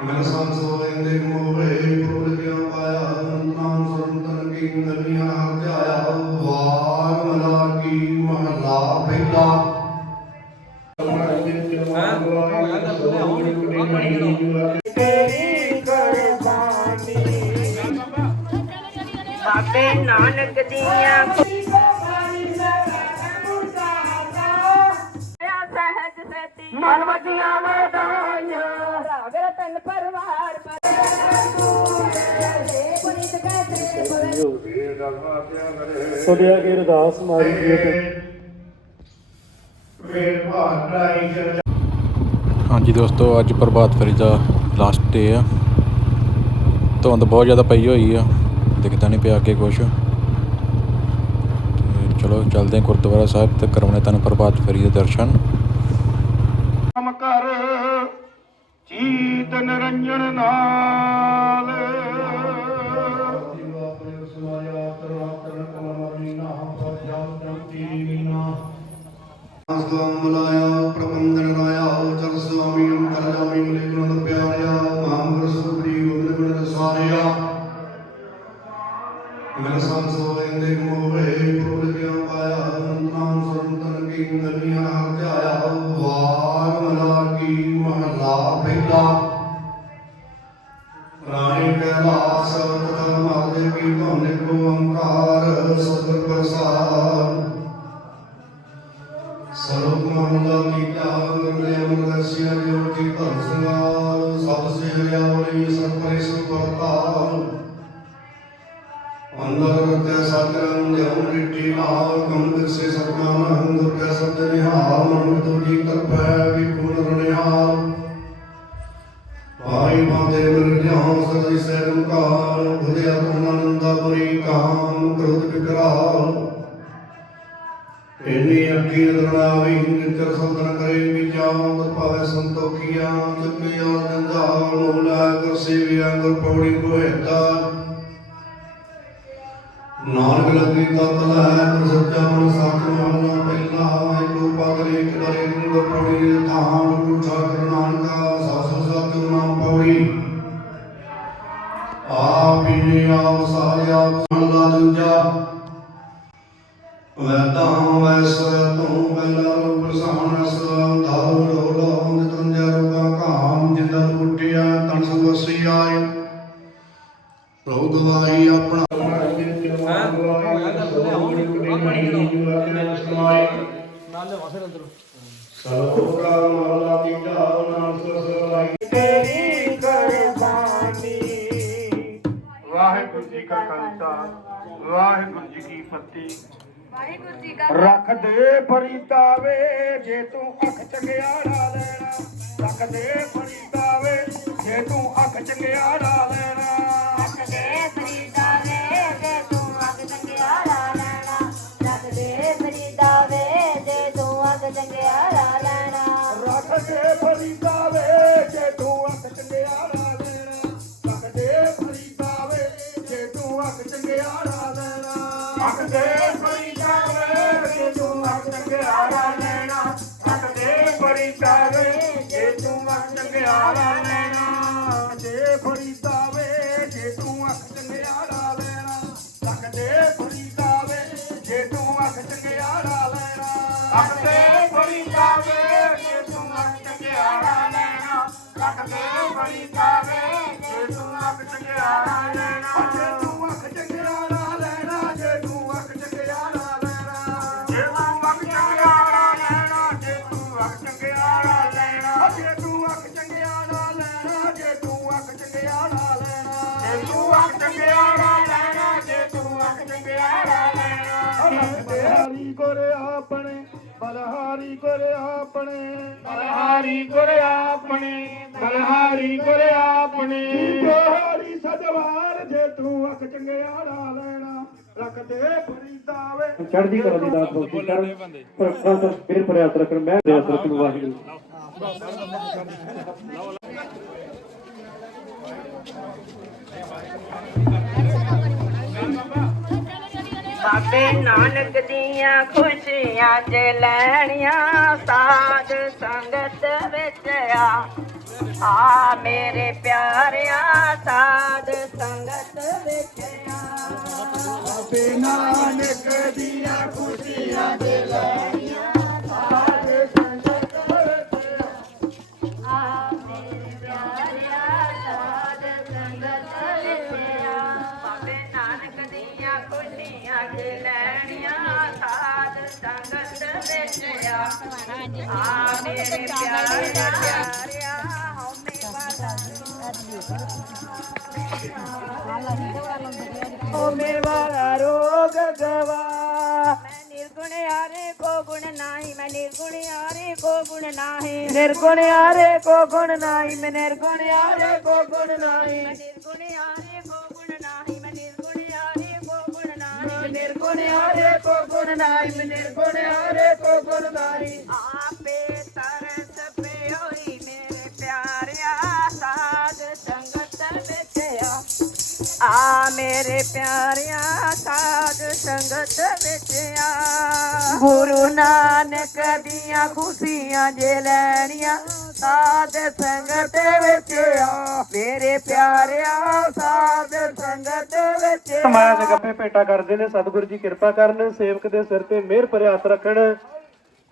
ਮਨਸਾਂ ਸੋਏ ਦੇ ਮੋਹੇ ਪੁਰ ਕਿਆ ਪਾਇਆ ਨਾਮ ਸਰਮ ਤਨ ਕੀ ਨਦੀਆਂ ਹਰ ਧਿਆਇਆ ਵਾਰ ਮਲਾ ਕੀ ਮਹਲਾ ਪਹਿਲਾ। ਬਾਬੇ ਨਾਨਕ ਦੀਆਂ। ਮਨ ਵਧੀਆਂ ਮੈਂ ਤਾਂ ਤੁਹਾਡੇ ਅਗੇ ਅਰਦਾਸ ਮਾਰੀ ਜੀ ਜਨ ਹਾਂਜੀ ਦੋਸਤੋ ਅੱਜ ਪ੍ਰਭਾਤ ਫੇਰੀ ਦਾ ਲਾਸਟ ਡੇ ਆ। ਧੁੰਦ ਬਹੁਤ ਜ਼ਿਆਦਾ ਪਈ ਹੋਈ ਆ। ਦਿਖਦਾ ਨਹੀਂ ਪਿਆ ਅੱਗੇ ਕੁਛ। ਤੇ ਚਲੋ ਚੱਲਦੇ ਹਾਂ ਗੁਰਦੁਆਰਾ ਸਾਹਿਬ ਤੇ ਕਰਾਉਣੇ ਤੁਹਾਨੂੰ ਪ੍ਰਭਾਤ ਫੇਰੀ ਦੇ ਦਰਸ਼ਨ। ਕਰ ਚੀਤ ਨਿਰੰਜਨ ਨਾਲ। ਸਤਨਾਮ ਬੁਲਾਇਆ ਪ੍ਰਬੰਧਨ ਰਾਇਆ ਚਰ ਸੁਆਮੀ ਕਲਾਮੀ ਮਿਲੇ ਗੁਣ ਪਿਆਰਿਆ ਮਹਾਂਗੁਰ ਸੁਪਰੀ ਗੁਣ ਗੁਣ ਰਸਾਰਿਆ ਮਨ ਸੰਸੋ ਲੈਂਦੇ ਮੋਹੇ ਪ੍ਰਭ ਕਿਉ ਪਾਇਆ ਨਾਮ ਸਰੰਤਨ ਕੀ ਦੁਨੀਆ ਹਰ ਧਿਆਇਆ ਵਾਰ ਮਲਾ ਕੀ ਮਹਲਾ ਪਹਿਲਾ ਰਾਣੀ ਕੈਲਾਸ ਕਥਾ ਮਾਦੇ ਕੀ ਭਵਨੇ ਕੋ ਅੰਕਾਰ ਸਦਰ ਪ੍ਰਸਾਦ ਦੇਉ ਰਿਟੀ ਨਾਲ ਕੰਦ ਸੇ ਸਤਨਾਮ ਹੰਦ ਕੈ ਸਤ ਨਿਹਾਲ ਮਨ ਤੁਜੀ ਕਰਪੈ ਵਿਪੁਨ ਰਣਿਆਲ ਭਾਈ ਬਾਦੇ ਮਿਲ ਜਾਉ ਸਦੀ ਸੈਨ ਕਾਲ ਭੁਜਿਆ ਤੁਮ ਆਨੰਦਾਪੁਰੀ ਕਾਮ ਕ੍ਰੋਧ ਵਿਕਰਾਲ ਇੰਨੀ ਅੱਖੀ ਦਰਣਾਵੀ ਨਿਤਰ ਸੰਤਨ ਕਰੇ ਵਿਚਾਰ ਭਾਵੇ ਸੰਤੋਖੀਆਂ ਚੱਕੀਆਂ ਜੰਜਾਲ, ਮੂਲਾ ਕਰ ਸੇਵਿਆ ਕਰ ਪੌੜੀ ਕੋਹਿਤਾ ਨਾਨਕ ਲੱਗੇ ਤਤਲ ਹੈ ਪਰ ਸੱਚਾ ਮਨ ਸਾਚ ਮਹਲਾ ਪਹਿਲਾ ਹੈ ਕੋ ਪਦ ਰੇਕ ਦਰੇ ਗੁਰ ਪੜੀ ਧਾਮ ਗੁਰੂ ਠਾਕੁਰ ਨਾਨਕਾ, ਸਾਸੋ ਸਾਚੂ ਨਾਮ ਪੌੜੀ। ਆਪਿਨੇ ਆਉ ਸਾਰਿਆ ਮੰਦਾ ਦੂਜਾ। ਵੈ ਤਾਂ ਵੈ ਸਵੈ ਤੂੰ ਬੈਲਾ ਰੋ ਪ੍ਰਸਾਨ ਅਸਲਾਮ ਧਾਉ ਢੋਲਾ ਹੁੰਦ ਕੰਜਾ ਰੋਗਾ ਕਾਮ ਜਿੰਦਾ ਉੱਟਿਆ ਤਨ ਸਵਸੀ ਆਏ। ਪ੍ਰਭੂ ਗਵਾਹੀ ਆਪਣਾ ਸਲੋਕਾ ਮਹਲਾ ਤੀਜਾ ਨਾਮ ਸਲਾਈ ਤੇਰੀ ਕੁਰਬਾਨੀ ਵਾਹਿਗੁਰੂ ਜੀ ਕਾ ਖਾਲਸਾ, ਵਾਹਿਗੁਰੂ ਜੀ ਕੀ ਫਤਿਹ। ਵਾਹਿਗੁਰੂ ਜੀ ਕਾ ਰੱਖ ਦੇ ਫਰੀਦਾਵੇ ਜੇ ਤੂੰ ਅੱਖ ਚੰਗਿਆੜਾ ਲੈਣਾ ਰੱਖ ਦੇ ਫਰੀਦਾਵੇ ਜੇ ਤੂੰ ਅੱਖ ਚੰਗਿਆੜਾ ਲੈਣਾ Hare Krishna. ਚੰਗਿਆੜਾ ਲੈਣਾ ਜੇ ਤੂੰ ਅੱਖ ਚੰਗਿਆੜਾ ਲੈਣਾ ਬਲਹਾਰੀ ਗੁਰ ਆਪਣੇ ਬਲਹਾਰੀ ਗੁਰ ਆਪਣੇ ਬਲਹਾਰੀ ਗੁਰ ਆਪਣੇ ਬਲਹਾਰੀ ਗੁਰ ਆਪਣੇ ਬਲਹਾਰੀ ਸਜਵਾਰ ਜੇ ਤੂੰ ਅੱਖ ਚੰਗਿਆੜਾ ਲੈਣਾ ਰੱਖ ਦੇ ਫਰੀਦਾਵੇ ਚੜ੍ਹਦੀ ਕਲਾ ਦੀ ਦਾਤ ਬਖਸ਼ੀ ਕਰ ਪਰ ਖਾਲਸਾ ਫਿਰ ਪ੍ਰਯਾਸ ਰੱਖਣ ਮੈਂ ਪ੍ਰਯਾਸ ਰੱਖਣ ਵਾਹਿਗੁਰੂ ਬਾਬੇ ਨਾਨਕ ਦੀਆਂ ਖੁਸ਼ੀਆਂ ਚ ਲੈਣੀਆਂ ਸਾਧ ਸੰਗਤ ਵਿੱਚ ਆ। ਆ ਮੇਰੇ ਪਿਆਰਿਆ, ਸਾਧ ਸੰਗਤ ਵਿੱਚ ਆ। ਆਪੇ ਨਾਨਕ ਦੀਆਂ ਖੁਸ਼ੀਆਂ ਦੇ ਲੈਣੀਆਂ ਮੇਰੇ ਪਿਆਰਿਆ ਪਿਆਰਿਆ ਹਉਮੈ ਵਾਲਾ ਓਮੇ ਵਾਲਾ ਰੋਗ ਗਵਾ ਮੈਂ ਨਿਰਗੁਣ ਹਾਰੇ ਕੋ ਗੁਣ ਨਾਹੀ ਮੈਂ ਨਿਰਗੁਣ ਹਾਰੇ ਕੋ ਗੁਣ ਨਾਹੀ ਨਿਰਗੁਣ ਆਰੇ ਕੋ ਗੁਣ ਨਾਹੀ ਮੈਂ ਨਿਰਗੁਣ ਆਰੇ ਕੋ ਗੁਣ ਨਾਹੀ ਮੈਂ ਨਿਰਗੁਣ ਹਾਰੇ ਕੋ ਗੁਣ ਨਾਹੀ ਮੈਂ ਨਿਰਗੁਣ ਹਾਰੇ ਕੋ ਗੁਣ ਨਾਹੀ ਨਿਰਗੁਣ ਆਰੇ ਕੋ ਗੁਣ ਨਾਹੀ ਮੈਂ ਨਿਰਗੁਣ ਆਰੇ ਕੋ ਗੁਣ ਨਾਹੀ ਆਪੇ ਤਰਸ ਪਿਓਈ ਮੇਰੇ ਪਿਆਰਿਆ, ਸਾਧ ਸੰਗਤ ਵਿੱਚ ਆ। ਆ ਮੇਰੇ ਪਿਆਰਿਆ, ਸਾਧ ਸੰਗਤ ਵਿੱਚ ਆ। ਗੁਰੂ ਨਾਨਕ ਦੀਆਂ ਖੁਸ਼ੀਆਂ ਜੇ ਲੈਣੀਆਂ, ਸਾਧ ਸੰਗਤ ਵਿੱਚ ਆ। ਮੇਰੇ ਪਿਆਰਿਆ, ਸਾਧ ਸੰਗਤ ਵਿੱਚ ਮਾਇਆ ਗੱਪੇ ਭੇਟਾ ਕਰਦੇ ਨੇ ਸਤਿਗੁਰੂ ਜੀ ਕਿਰਪਾ ਕਰਨ, ਸੇਵਕ ਦੇ ਸਿਰ ਤੇ ਮਿਹਰ ਭਰਿਆ ਹੱਥ ਰੱਖਣ।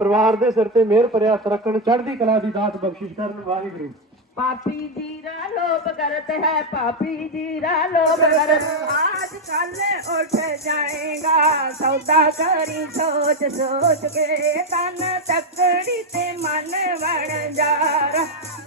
ਪਰਿਵਾਰ ਦੇ ਸਿਰ ਤੇ ਮਿਹਰ ਭਰਿਆ ਹੱਥ ਚੜ੍ਹਦੀ ਕਲਾ ਦੀ ਦਾਤ ਬਖਸ਼ਿਸ਼ ਕਰਨ, ਵਾਹਿਗੁਰੂ। ਪਾਪੀ ਜੀਰਾ ਲੋਭ ਕਰਤ ਹੈ, ਪਾਪੀ ਜੀਰਾ ਲੋਭ ਕਰਤ। ਆਜ ਕੱਲ ਉੱਠ ਜਾਏਗਾ, ਸੌਦਾ ਕਰੀ ਸੋਚ ਸੋਚ ਕੇ ਤਨ ਤਕੜੀ ਤੇ ਮਨ ਵਣ ਜਾਰਾ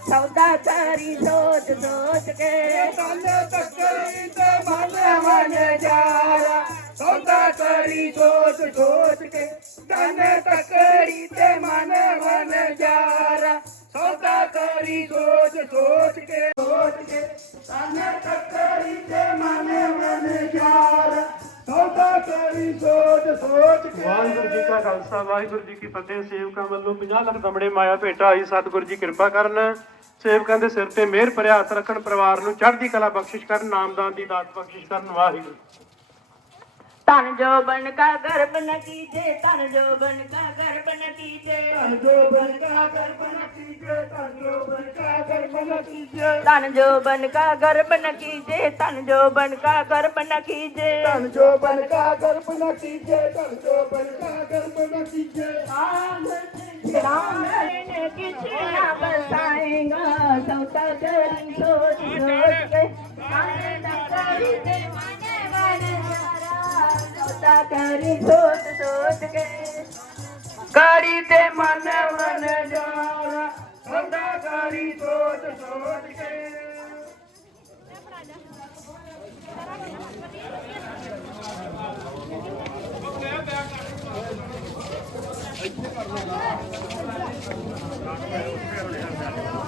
ਸੌਦਾ ਕਰੀ ਸੋਚ ਸੋਚ ਕੇ ਤਨ ਤਕੜੀ ਤੇ ਮਨ ਵਣ ਜਾਰਾ ਸੌਦਾ ਕਰੀ ਸੋਚ ਸੋਚ ਕੇ ਤਨ ਤੱਕਰੀ ਤੇ ਮਨ ਮਨ ਜਾਰਾ ਸੌਦਾ ਕਰੀ ਸੋਚ ਸੋਚ ਕੇ ਸੋਚ ਕੇ ਤਨ ਤੱਕਰੀ ਤੇ ਮਨ ਮਨ ਜਾਰਾ ਸੌਦਾ ਕਰੀ ਸੋਚ ਸੋਚ ਕੇ ਵਾਹਿਗੁਰੂ ਜੀ ਕਾ ਖਾਲਸਾ, ਵਾਹਿਗੁਰੂ ਜੀ ਕੀ ਫਤਿਹ। ਸੇਵਕਾਂ ਵੱਲੋਂ 50 ਲੱਖ ਦਮੜੇ ਮਾਇਆ ਭੇਟਾ ਆਈ ਸਤਿਗੁਰੂ ਜੀ ਕਿਰਪਾ ਕਰਨ। ਸੇਵਕਾਂ ਦੇ ਸਿਰ ਤੇ ਮਿਹਰ ਭਰਿਆ ਹੱਥ ਰੱਖਣ, ਪਰਿਵਾਰ ਨੂੰ ਚੜ੍ਹਦੀ ਕਲਾ ਬਖਸ਼ਿਸ਼ ਕਰਨ, ਨਾਮਦਾਨ ਦੀ ਦਾਤ ਬਖਸ਼ਿਸ਼ ਕਰਨ। ਵਾਹਿਗੁਰੂ। ਧਨ ਜੋਬਨ ਕਾ ਗਰਭ ਨ ਕੀਜੇ ਧਨ ਜੋਬਨ ਕਾ ਗਰਭ ਨ ਕੀਜੇ। ਧਨ ਜੋਬਨ ਕਾ ਗਰਭ ਨ ਕੀਜੇ ਧਨ ਜੋਬਨ ਕਾ ਗਰਭ ਨ ਕੀਜੇ। ਧਨ ਜੋਬਨ ਕਾ ਗਰਭ ਨ ਕੀਜੇ ਧਨ ਜੋਬਨ ਕਾ ਗਰਭ ਨ ਕੀਜੇ। ਧਨ ਜੋਬਨ ਕਾ ਗਰਭ ਨ ਕੀਜੇ ਧਨ ਜੋਬਨ ਕਾ ਗਰਭ ਨ ਕੀਜੇ। ਆਮ ਰਾਮ ਨੇ ਕਿਛ ਨਾ ਬਸਾਏਗਾ ਸੌਤਾ ਕਰੀ ਸੋਚ ਸੋਚ ਕੇ। ਨਾ ਕਰੀ ਦੇ ਮਨੇ ਵਾਲੇ ਸੋਤਾ ਕਰੀ ਸੋਤ ਸੋਤ ਕੇ। ਕਰੀ ਤੇ ਮਨ ਮਨ ਜਾਣਾ ਸੋਤਾ ਕਰੀ ਸੋਤ ਸੋਤ ਕੇ। ਇੱਥੇ ਕਰ ਲਓ।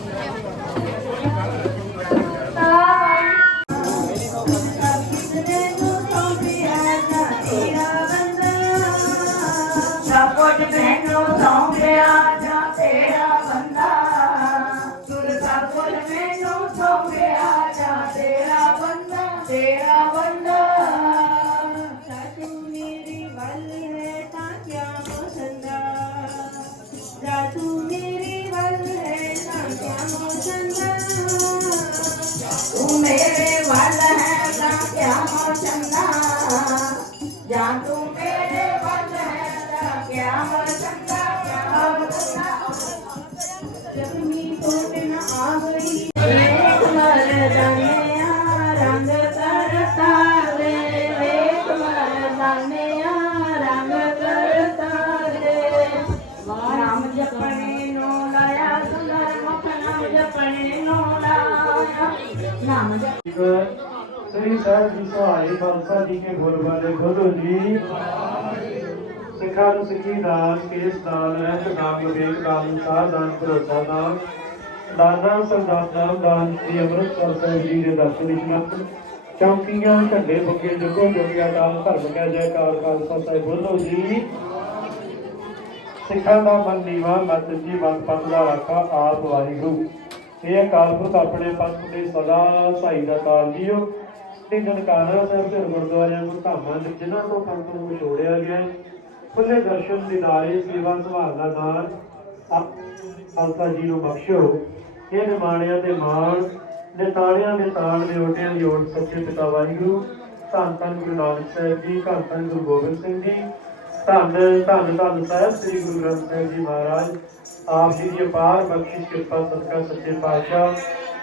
ਸਿੱਖਾਂ ਨੂੰ ਸਿੱਖੀ ਦਾਨ, ਕੇਸ ਦਾਨ, ਰਹਿਤ ਨਾਮ, ਵਿਵੇਕ ਦਾਨ ਸਾਧ ਦਾਨ, ਭਰੋਸਾ ਦਾਨ ਦਾਨਾ ਸੰਦਾਤ ਨਾਮ ਦਾਨ, ਸ੍ਰੀ ਅੰਮ੍ਰਿਤਸਰ ਸਾਹਿਬ ਜੀ ਦੇ ਦਰਸ਼ਨ ਇਸ਼ਮਤ ਚੌਕੀਆਂ, ਝੰਡੇ ਬੱਗੇ ਜਗੋ ਜੋਗਿਆ ਦਾਨ ਧਰਮ ਕੈ ਜੈਕਾਰ ਖਾਲਸਾ ਸਾਹਿਬ, ਬੋਲੋ ਜੀ। ਸਿੱਖਾਂ ਦਾ ਮਨ ਨੀਵਾ, ਮਤ ਜੀ, ਮਨ ਪੰਥ ਦਾ ਰਾਖਾ ਆਪ ਵਾਹਿਗੁਰੂ। ਇਹ ਅਕਾਲ ਪੁਰਖ ਆਪਣੇ ਪੰਥ ਦੇ ਸਦਾ ਸਹਾਈ ਦਾ ਕਾਲ ਜੀਓ। ਤੇ ਨਨਕਾਣਾ ਸਾਹਿਬ ਦੇ ਗੁਰਦੁਆਰਿਆਂ ਨੂੰ ਧਾਮਾਂ ਦੇ, ਜਿਨ੍ਹਾਂ ਤੋਂ ਪੰਥ ਨੂੰ ਵਿਛੋੜਿਆ ਗਿਆ ਖੁੱਲੇ ਦਰਸ਼ਨ ਦਿਦਾਰੇ ਸੇਵਾ ਸੰਭਾਲ ਦਾ ਦਾਨ ਖਾਲਸਾ ਜੀ ਨੂੰ ਬਖਸ਼ੋ ਇਹ ਨਿਮਾਣਿਆਂ ਦੇ ਮਾਣ ਦੇ ਤਾਣ ਦੇ ਓਟਿਆਂ ਦੀ ਓਟ ਸੱਚੇ ਪਿਤਾ ਵਾਹਿਗੁਰੂ। ਧੰਨ ਧੰਨ ਗੁਰੂ ਨਾਨਕ ਸਾਹਿਬ ਜੀ ਧੰਨ ਧੰਨ ਗੁਰੂ ਗੋਬਿੰਦ ਸਿੰਘ ਜੀ। ਧੰਨ ਧੰਨ ਧੰਨ ਸਾਹਿਬ ਸ੍ਰੀ ਗੁਰੂ ਗ੍ਰੰਥ ਸਾਹਿਬ ਜੀ ਮਹਾਰਾਜ। ਆਪ ਜੀ ਦੀ ਅਪਾਰ ਬਖਸ਼ਿਸ਼ ਕਿਰਪਾ ਸਦਕਾ ਸੱਚੇ ਪਾਤਸ਼ਾਹ।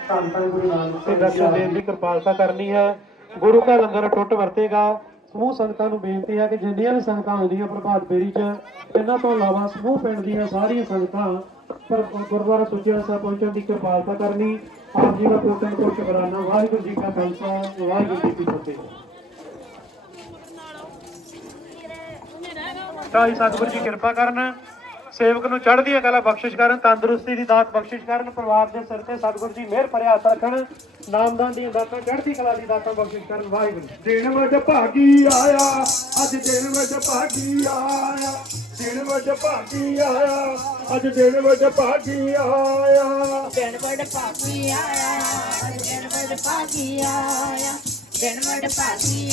ਧੰਨ ਧੰਨ ਗੁਰੂ ਨਾਨਕ ਸਾਹਿਬ ਜੀ ਦੀ ਕਿਰਪਾਲਤਾ ਕਰਨੀ ਹੈ। ਗੁਰੂ ਘਰ ਲੰਗਰ ਟੁੱਟ ਵਰਤੇਗਾ। ਸਮੂਹ ਸੰਗਤਾਂ ਨੂੰ ਬੇਨਤੀ ਹੈ ਕਿ ਜਿੰਨੀਆਂ ਵੀ ਸੰਗਤਾਂ ਆਉਂਦੀਆਂ ਪ੍ਰਭਾਤ ਫੇਰੀ 'ਚ ਇਹਨਾਂ ਤੋਂ ਇਲਾਵਾ ਸਮੂਹ ਪਿੰਡ ਦੀਆਂ ਸਾਰੀਆਂ ਸੰਗਤਾਂ ਪਰ ਗੁਰਦੁਆਰਾ ਸੁੱਚਾ ਸਾਹਿਬ ਪਹੁੰਚਣ ਦੀ ਕਿਰਪਾਲਤਾ ਕਰਨੀ ਆਪ ਜੀ ਦਾ ਕੋਟਨ ਕੋਟ ਸ਼ੁਕਰਾਨਾ ਵਾਹਿਗੁਰੂ ਜੀ ਕਾ ਖਾਲਸਾ ਵਾਹਿਗੁਰੂ ਜੀ ਕੀ ਫਤਿਹ। ਢਾਈ ਸਤਿਗੁਰੂ ਜੀ ਕਿਰਪਾ ਕਰਨ। ਸੇਵਕ ਨੂੰ ਚੜ੍ਹਦੀਆਂ ਕਲਾ ਬਖਸ਼ਿਸ਼ ਕਰਨ ਤੰਦਰੁਸਤੀ ਦੀ ਦਾਤ ਬਖਸ਼ਿਸ਼ ਕਰਨ ਪਰਿਵਾਰ ਦੇ ਸਿਰ ਤੇ ਸਤਿਗੁਰੂ ਜੀ ਮਿਹਰ ਭਰਿਆ ਹੱਥ ਰੱਖਣ ਨਾਮਦਾਨ ਦੀਆਂ ਦਾਤਾਂ ਚੜ੍ਹਦੀ ਕਲਾ ਦੀ ਦਾਤਾਂ ਬਖਸ਼ਿਸ਼ ਕਰਨ ਵਾਹਿਗੁਰੂ ਦਿਨ ਵਜ ਭਾਗੀ ਆਇਆ ਅੱਜ ਦਿਨ ਵਜ ਭਾਗੀ ਆਇਆ ਦਿਨ ਵਜ ਭਾਗੀ ਆਇਆ ਅੱਜ ਦਿਨ ਵਜ ਭਾਗੀ ਆਇਆ। ਦਿਨ ਬੜ ਭਾਗੀ ਆਇਆ ਦਿਨ ਬੜ ਭਾਗੀ ਆਇਆ।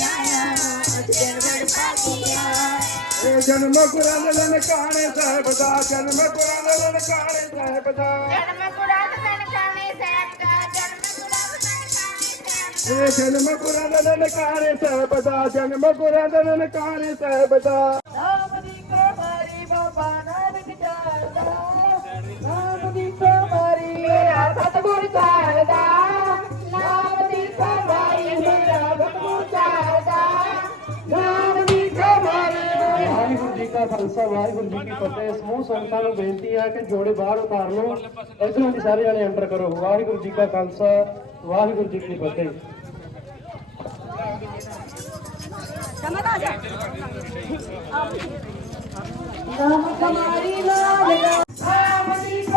ਆਇਆ ਇਹ ਜਨਮ ਗੁਰਾਂ ਦੇ ਨਨਕਾਣੇ ਸਾਹਿਬ ਦਾ ਜਨਮ ਗੁਰਾਂ ਦੇ ਨਨਕਾਣੇ ਸਾਹਿਬ ਦਾ ਜਨਮ ਕੁਰਾਨ ਨਨਕਾਣੇ ਸਾਹਿਬ ਦਾ ਜਨਮ ਕੁਰਾਨ ਨਨਕਾਣੇ ਸਾਹਿਬ ਇਹ ਜਨਮ ਗੁਰਾਂ ਦੇ ਨਨਕਾਣੇ ਸਾਹਿਬ ਦਾ ਜਨਮ ਗੁਰਾਂ ਦੇ ਨਨਕਾਣੇ ਸਾਹਿਬ ਦਾ ਵਾਹਿਗੁਰੂ ਜੀ ਕੀ ਫਤਿਹ। ਸਮੂਹ ਸੰਗਤਾਂ ਨੂੰ ਬੇਨਤੀ ਹੈ ਕਿ ਜੋੜੇ ਬਾਹਰ ਉਤਾਰ ਲਓ। ਇਧਰੋਂ ਦੀ ਸਾਰੇ ਜਣੇ ਐਂਟਰ ਕਰੋ। ਵਾਹਿਗੁਰੂ ਜੀ ਕਾ ਖਾਲਸਾ, ਵਾਹਿਗੁਰੂ ਜੀ ਕੀ ਫਤਿਹ। ਨਾਮ ਕੁਮਾਰੀ ਲਾਲ ਨਾਮ ਦੀ ਕੁਮਾਰੀ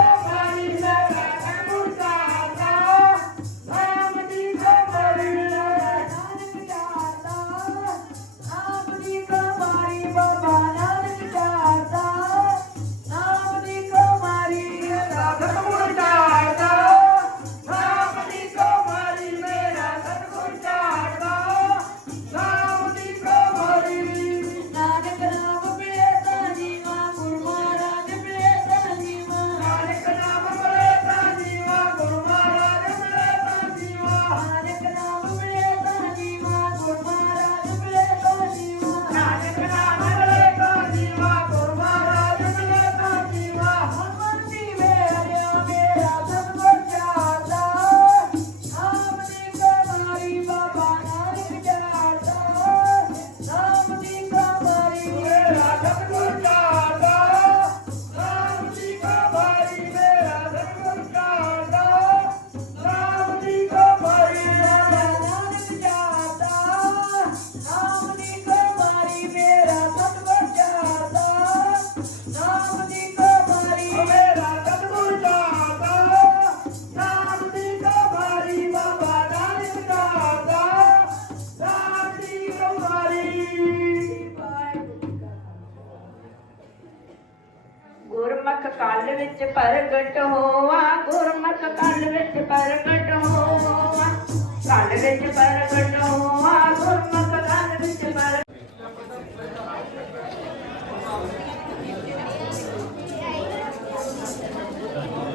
ਵਿੱਚ ਪ੍ਰਗਟ ਹੋਵਾ ਗੁਰਮੁਖ ਕਲ ਵਿੱਚ ਪ੍ਰਗਟ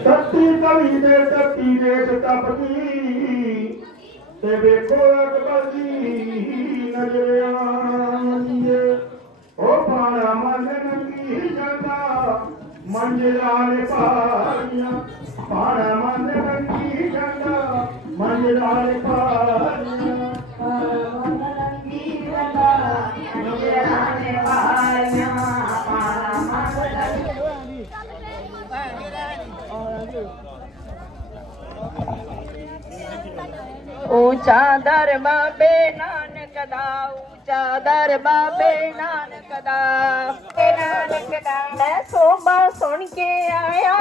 ਧਰਤੀ ਕਵੀ ਦੇ ਧਰਤੀ ਦੇਖ ਤਪਦੀ ਤੇ ਵੇਖੋ ਅਕਬਰ ਦੀ ਨਜ਼ਰ ਆਂਦੀ ਏ। ਉਹ ਪਾਣਾ ਮਨ ਕੀ ਜਾਂਦਾ ਮੰਜਲਾ ਨੇ ਪਾਰੀਆਂ। ਪਾਣਾ ਮਨ ਉੱਚਾ ਦਰ ਬਾਬੇ ਨਾਨਕ ਦਾ ਉੱਚਾ ਦਰ ਬਾਬੇ ਨਾਨਕ ਦਾ। ਤੇ ਨਾਨਕ ਦਾ ਮੈਂ ਸੋਭਾ ਸੁਣ ਕੇ ਆਇਆ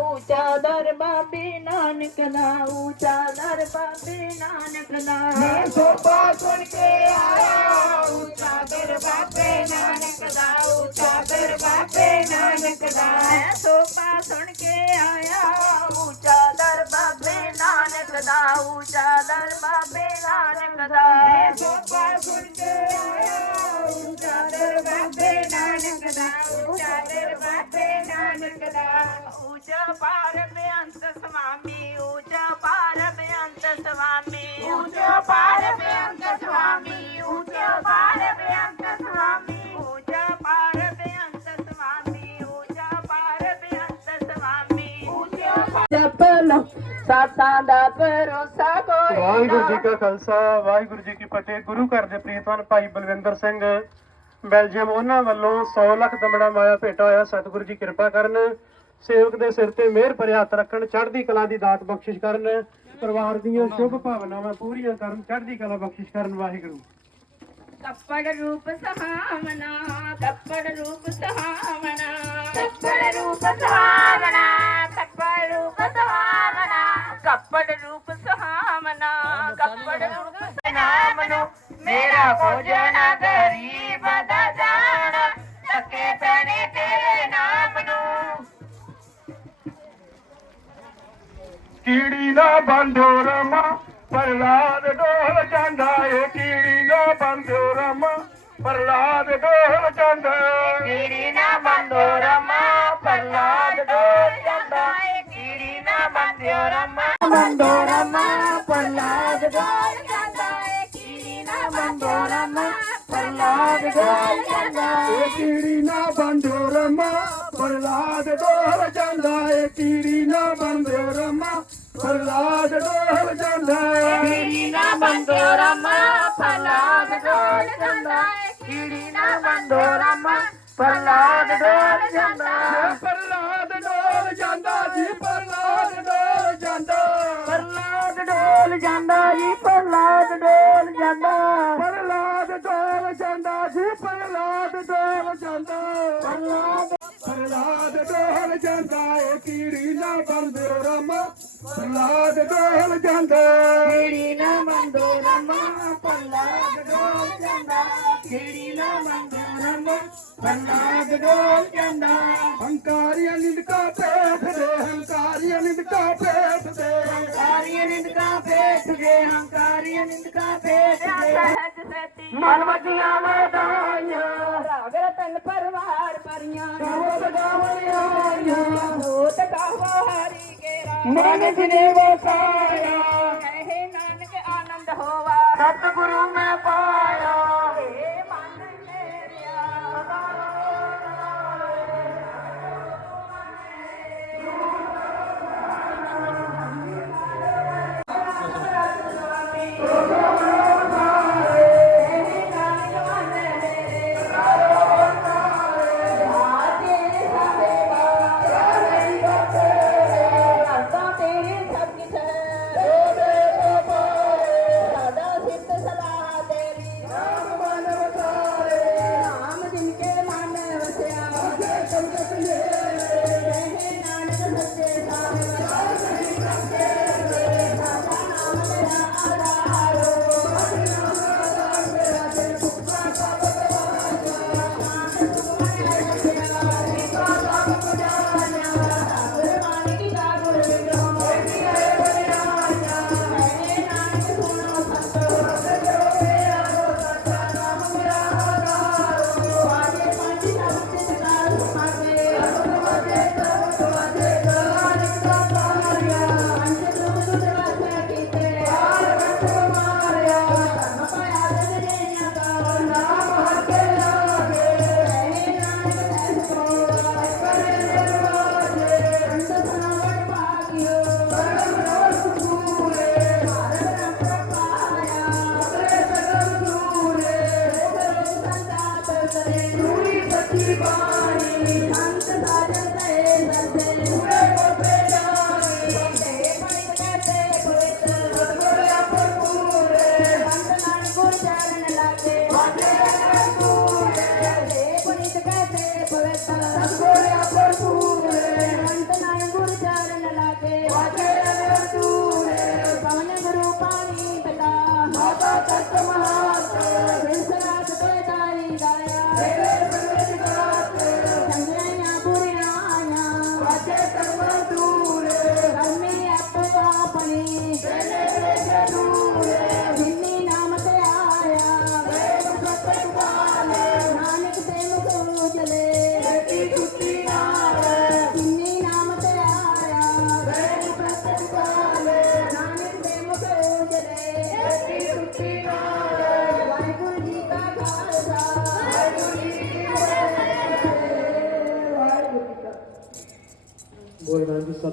ਉੱਚਾ ਦਰ ਬਾਬੇ ਨਾਨਕ ਦਾ ਉੱਚਾ ਦਰ ਬਾਬੇ ਨਾਨਕ ਦਾ। ਮੈਂ ਸੋਭਾ ਸੁਣ ਕੇ ਆਇਆ ਉੱਚਾ ਦਰ ਬਾਬੇ ਨਾਨਕ ਦਾ ਉੱਚਾ ਦਰ ਬਾਬੇ ਨਾਨਕ ਦਾ। ਮੈਂ ਸੋਭਾ ਸੁਣ ਕੇ ਆਇਆ ਉੱਚਾ ਦਰ ਬਾਬੇ ਨਾਨਕ ਦਾ ਉੱਚਾ ਦਰ ਬਾਬੇ ਨਾਨਕ ਦਾ ਮੈਂ ਸੋਭਾ ਸੁਣ ਕੇ ਆਇਆ ਉੱਚਾ ਦਰ ਬਾਬੇ ਨਾਨਕ ਦਾ ਉੱਚਾ ਦਰਬਾਰੇ ਨਾਨਕ ਦਾ ਸਾਸਾਂ ਦਾ ਭਰੋਸਾ ਕੋਈ ਵਾਹਿਗੁਰੂ ਜੀ ਕਾ ਖਾਲਸਾ ਵਾਹਿਗੁਰੂ ਜੀ ਕੀ ਫਤਿਹ। ਗੁਰੂ ਘਰ ਦੇ ਪ੍ਰੀਤਵਾਨ ਭਾਈ ਬਲਵਿੰਦਰ ਸਿੰਘ ਬੈਲਜੀਅਮ ਉਹਨਾਂ ਵੱਲੋਂ 100 ਲੱਖ ਦਮੜਾ ਮਾਇਆ ਭੇਟਾ ਹੋਇਆ। ਸਤਿਗੁਰੂ ਜੀ ਕਿਰਪਾ ਕਰਨ ਸੇਵਕ ਦੇ ਸਿਰ ਤੇ ਮਿਹਰ ਭਰਿਆ ਹੱਥ ਰੱਖਣ ਚੜ੍ਹਦੀ ਕਲਾ ਦੀ ਦਾਤ ਬਖਸ਼ਿਸ਼ ਕਰਨ ਪਰਿਵਾਰ ਦੀਆਂ ਸ਼ੁਭ ਭਾਵਨਾਵਾਂ ਪੂਰੀਆਂ ਕਰਨ ਚੜ੍ਹਦੀ ਕਲਾ ਬਖਸ਼ਿਸ਼ ਕਰਨ। ਵਾਹਿਗੁਰੂ। ਕੱਪੜ ਰੂਪ ਸਹਾਵਨਾ ਕੱਪੜ ਰੂਪ ਸਹਾਵਨਾ ਕੱਪੜ ਰੂਪ ਸਹਾਵਨਾ ਕੱਪੜ ਰੂਪ ਸਹਾਵਨਾ ਕੱਪੜ ਰੂਪ ਸਹਾਵਨਾ ਕੱਪੜ ਰੂਪ ਨਾਮ ਨੂੰ ਮੇਰਾ ਭੋਜਨ ਗਰੀਬ ਦਾ ਜਾਣ ਤੱਕੇ ਪੈਣੇ ਤੇਰੇ ਨਾਮ ਨੂੰ। ਕੀੜੀ ਨਾ ਬੰਧੋ ਰਮਾ ਪ੍ਰਲਾਦ ਡੋਲ ਜਾਂਦਾ ਏ ਕੀੜੀ ਨਾ ਬੰਧੋ ਰਮਾ ਪ੍ਰਲਾਦ ਡੋਲ ਜਾਂਦਾ ਏ ਕੀੜੀ ਨਾ ਬੰਦੋ ਰਮਾ ਪ੍ਰਲਾਦ ਡੋਲ bandera más, bandera más, por la de bandera más, por la de bandera bandera más, por la de bandera bandera más, por la de bandera Prahlad ਡੋਲ ਜਾਂਦਾ। ਕੀੜੀ ਨਾ ਬੰਦੋ ਰਮਾ ਪ੍ਰਲਾਦ ਡੋਲ ਜਾਂਦਾ। ਕੀੜੀ ਨਾ ਬੰਦੋ ਰਮਾ ਪ੍ਰਲਾਦ ਡੋਲ ਜਾਂਦਾ। ਹੰਕਾਰੀਆਂ ਨਿੰਦਕਾ ਪੇਠਦੇ ਹੰਕਾਰੀਆਂ ਨਿੰਦਕਾ ਪੇਠਦੇ ਹੰਕਾਰੀਆਂ ਨਿੰਦਕਾ ਪੇਟ ਦੇ ਮਨਵਤੀਆਂ ਵਧਾਈਆਂ। ਰਾਗ ਰਤਨ ਪਰਵਾਰ ਪਰੀਆਂ ਗਾਵੋ ਗਾਵੋ ਆਈਆਂ। ਹੋਤ ਗਾਵੋ ਹਰੀ ਕੇਰਾ ਨਾਨਕ ਨੇ ਵਸਾਇਆ। ਕਹੇ ਨਾਨਕ ਆਨੰਦ ਹੋਵਾ। ਸਤਿਗੁਰੂ ਮੈਂ ਪਾਇਆ।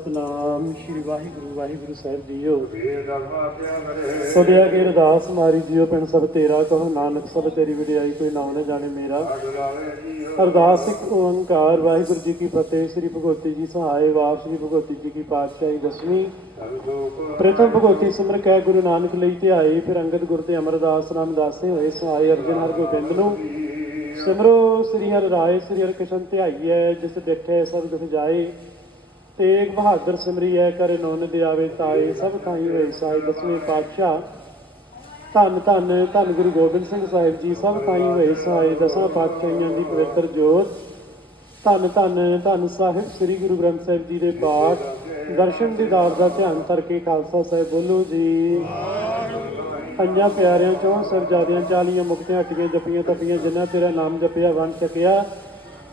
ਸਤਨਾਮ ਸ਼੍ਰੀ ਵਾਹਿਗੁਰੂ ਵਾਹਿਗੁਰੂ ਸਾਹਿਬ ਜੀਓ। ਇਹ ਕੇ ਅਰਦਾਸ ਮਾਰੀ ਜੀਓ ਪਿੰਡ ਸਭ ਤੇਰਾ, ਕਹੋ ਨਾਨਕ ਸਭ ਤੇਰੀ ਵਿਡਿਆਈ, ਕੋਈ ਨਾਮ ਨਾ ਜਾਣੇ ਮੇਰਾ। ਜੀ ਅਰਦਾਸ ਇੱਕ ਓੰਕਾਰ, ਵਾਹਿਗੁਰੂ ਜੀ ਕੀ ਫਤਿਹ, ਸ੍ਰੀ ਭਗਵਤੀ ਜੀ ਸਹਾਇ ਵਾਪ ਸ੍ਰੀ ਭਗਵਤੀ ਜੀ ਕੀ ਪਾਤਸ਼ਾਹੀ ਦਸਵੀਂ। ਸੰਦੋਖ ਪ੍ਰਥਮ ਭਗਵਤੀ ਸਿਮਰ ਕਹਿ ਗੁਰੂ ਨਾਨਕ ਲਈ ਧਿਆਏ, ਫਿਰ ਅੰਗਦ ਗੁਰ ਤੇ ਅਮਰਦਾਸ ਨਾਮ ਦਾਸੇ ਹੋਏ ਸਹਾਇ ਅਰਜਨ ਹਰ ਗੋਬਿੰਦ ਨੂੰ। ਸਿਮਰੋ, ਸ੍ਰੀ ਹਰਿ ਰਾਏ, ਸ੍ਰੀ ਹਰਿ ਕ੍ਰਿਸ਼ਨ ਧਿਆਈਐ, ਜਿਸ ਦੇਖੇ ਸਭ ਦੁਖ ਜਾਏ। ਤੇਗ ਬਹਾਦਰ ਸਿਮਰੀ ਸਿਮਰੀਐ ਕਰੇ ਨੋਨ ਦਿਆਵੇ ਤਾਏ, ਸਭ ਥਾਈ ਹੋਏ ਸਹਾਇ ਦਸਵੇਂ ਪਾਤਸ਼ਾਹ। ਧੰਨ ਧੰਨ ਧੰਨ ਗੁਰੂ ਗੋਬਿੰਦ ਸਿੰਘ ਸਾਹਿਬ ਜੀ, ਸਭ ਥਾਈ ਹੋਏ ਸਹਾਇ ਦਸਾਂ ਪਾਤਸ਼ਾਹੀਆਂ ਦੀ ਪਵਿੱਤਰ ਜੋਤ। ਧੰਨ ਧੰਨ ਧੰਨ ਸਾਹਿਬ ਸ੍ਰੀ ਗੁਰੂ ਗ੍ਰੰਥ ਸਾਹਿਬ ਜੀ ਦੇ ਪਾਠ। ਦਰਸ਼ਨ ਦੀਦਾਰ ਦਾ ਧਿਆਨ ਕਰਕੇ ਖਾਲਸਾ ਸਾਹਿਬ ਬੋਲੋ ਜੀ। ਪੰਜਾਂ ਪਿਆਰਿਆਂ ਚੋਂ ਸਰਜਾਦਿਆਂ ਚਾਲੀਆਂ ਮੁਕਤਿਆਂ ਹਟੀਆਂ ਜਪੀਆਂ ਤਪੀਆਂ ਜਿਨ੍ਹਾਂ ਤੇਰਾ ਨਾਮ ਜਪਿਆ, ਵੰਡ ਛਕਿਆ।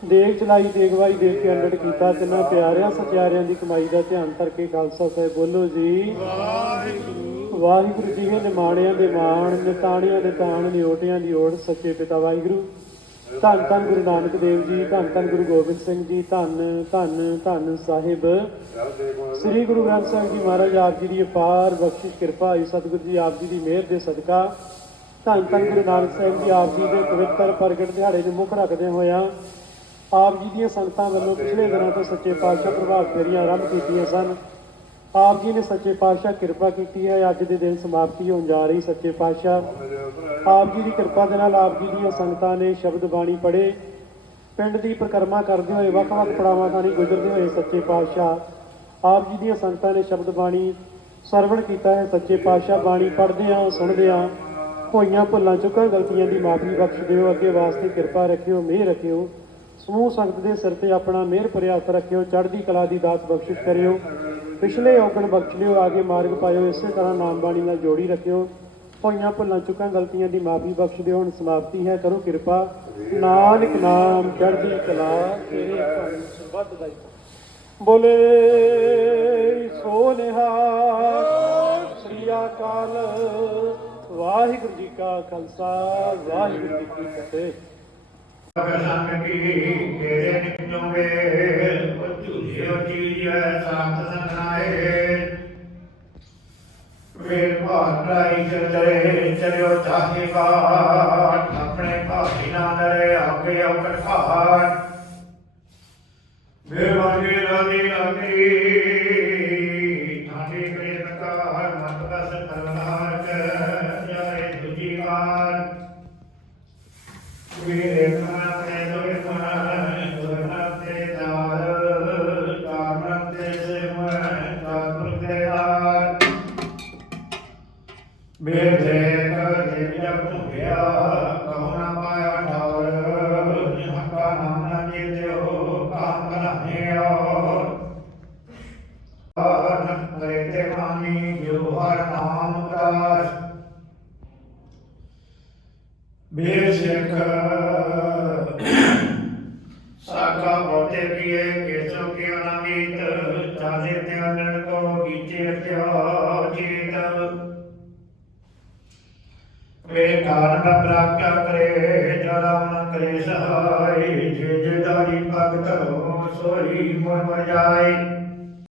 ਦੇਖ ਚਲਾਈ ਦੇਗਵਾਈ ਦੇ ਕੇ ਅੰਡੜ ਕੀਤਾ ਤਿੰਨਾਂ ਪਿਆਰਿਆਂ ਸਤਿਆਰਿਆਂ ਦੀ ਕਮਾਈ ਦਾ ਧਿਆਨ ਕਰਕੇ ਖਾਲਸਾ ਸਾਹਿਬ ਬੋਲੋ ਜੀ। ਵਾਹਿਗੁਰੂ ਜੀ ਦੇ ਨਿਮਾਣਿਆਂ ਦੇ ਮਾਣ, ਨਿਤਾਣਿਆਂ ਦੇ ਤਾਣ, ਨਿਓਟਿਆਂ ਦੀ ਓੜ, ਸੱਚੇ ਪਿਤਾ ਵਾਹਿਗੁਰੂ। ਧੰਨ ਧੰਨ ਗੁਰੂ ਨਾਨਕ ਦੇਵ ਜੀ, ਧੰਨ ਧੰਨ ਗੁਰੂ ਗੋਬਿੰਦ ਸਿੰਘ ਜੀ, ਧੰਨ ਧੰਨ ਧੰਨ ਸਾਹਿਬ। ਸ੍ਰੀ ਗੁਰੂ ਗ੍ਰੰਥ ਸਾਹਿਬ ਜੀ ਮਹਾਰਾਜ, ਆਪ ਜੀ ਦੀ ਅਪਾਰ ਬਖਸ਼ਿਸ਼, ਕਿਰਪਾ ਹੋਈ ਸਤਿਗੁਰੂ ਜੀ, ਆਪ ਜੀ ਦੀ ਮਿਹਰ ਦੇ ਸਦਕਾ। ਧੰਨ ਧੰਨ ਗੁਰੂ ਨਾਨਕ ਸਾਹਿਬ ਜੀ, ਆਪ ਜੀ ਦੇ ਪਵਿੱਤਰ ਪ੍ਰਗਟ ਦਿਹਾੜੇ ਨੂੰ ਮੁੱਖ ਰੱਖਦੇ ਹੋਇਆਂ ਆਪ ਜੀ ਦੀਆਂ ਸੰਗਤਾਂ ਵੱਲੋਂ ਪਿਛਲੇ ਦਿਨਾਂ ਤੋਂ ਸੱਚੇ ਪਾਤਸ਼ਾਹ ਪ੍ਰਭਾਵ ਫੇਰੀਆਂ ਆਰੰਭ ਕੀਤੀਆਂ ਸਨ। ਆਪ ਜੀ ਨੇ ਸੱਚੇ ਪਾਤਸ਼ਾਹ ਕਿਰਪਾ ਕੀਤੀ ਹੈ। ਅੱਜ ਦੇ ਦਿਨ ਸਮਾਪਤੀ ਹੋਣ ਜਾ ਰਹੀ ਸੱਚੇ ਪਾਤਸ਼ਾਹ। ਆਪ ਜੀ ਦੀ ਕਿਰਪਾ ਦੇ ਨਾਲ ਆਪ ਜੀ ਦੀਆਂ ਸੰਗਤਾਂ ਨੇ ਸ਼ਬਦ ਬਾਣੀ ਪੜ੍ਹੇ। ਪਿੰਡ ਦੀ ਪ੍ਰਕਰਮਾ ਕਰਦੇ ਹੋਏ, ਵੱਖ-ਵੱਖ ਪੜਾਵਾਂ ਥਾਣੀ ਗੁਜ਼ਰਦੇ ਹੋਏ ਸੱਚੇ ਪਾਤਸ਼ਾਹ ਆਪ ਜੀ ਦੀਆਂ ਸੰਗਤਾਂ ਨੇ ਸ਼ਬਦ ਬਾਣੀ ਸਰਵਣ ਕੀਤਾ ਹੈ। ਸੱਚੇ ਪਾਤਸ਼ਾਹ ਬਾਣੀ ਪੜ੍ਹਦਿਆਂ ਸੁਣਦਿਆਂ ਹੋਈਆਂ ਭੁੱਲਾਂ, ਚੁੱਕਾਂ ਗਲਤੀਆਂ ਦੀ ਮਾਫੀ ਬਖਸ਼ ਦਿਓ ਅੱਗੇ ਵਾਸਤੇ ਕਿਰਪਾ ਰੱਖਿਓ, ਮਿਹਰ ਰੱਖਿਓ। ਸਮੂਹ ਸੰਗਤ ਦੇ ਸਿਰ ਤੇ ਆਪਣਾ ਮਿਹਰ ਭਰਿਆ ਹੱਥ ਰੱਖਿਓ, ਚੜ੍ਹਦੀ ਕਲਾ ਦੀ ਦਾਤ ਬਖਸ਼ਿਸ਼ ਕਰਿਓ। ਪਿਛਲੇ ਔਗਣ ਬਖਸ਼ ਲਿਓ, ਆਗੇ ਮਾਰਗ ਪਾਇਓ, ਇਸੇ ਤਰ੍ਹਾਂ ਨਾਮ ਬਾਣੀ ਨਾਲ ਜੋੜੀ ਰੱਖਿਓ। ਹੋਈਆਂ ਭੁੱਲਾਂ ਚੁੱਕਾਂ, ਗਲਤੀਆਂ ਦੀ ਮਾਫੀ ਬਖਸ਼ ਦਿਓ ਹੁਣ, ਸਮਾਪਤੀ ਹੈ, ਕਰੋ ਕਿਰਪਾ। ਨਾਨਕ ਨਾਮ, ਚੜ੍ਹਦੀ ਕਲਾ ਤੇਰੇ ਭਾਈ ਸੁਬੱਧ ਦਾਈ ਬੋਲੇ ਸੋ ਸ੍ਰੀ ਅਕਾਲ। ਵਾਹਿਗੁਰੂ ਜੀ ਕਾ ਖਾਲਸਾ, ਵਾਹਿਗੁਰੂ ਜੀ ਕੀ ਫਤਿਹ। ਸੰਗ ਕੀ ਤੇਰੇ ਨਿਕਲੋਗੇ ਉਹ ਝੂਲਿਓ ਚੀਜੈ ਸਾਤ ਸੰਗਾਏ ਵੇਰ ਭਾਟਾਈ ਚਲੇ ਚਲਿਓ ਚਾਹੇ ਬਾਟ ਆਪਣੇ ਭਾਈ ਨਾ ਡਰੇ ਅੱਗੇ ਔਕੜ ਘਾਟ ਵੇ ਵਾਂਗੇ ਰਾਦੀ ਰਾਦੀ ਬੇਦੇ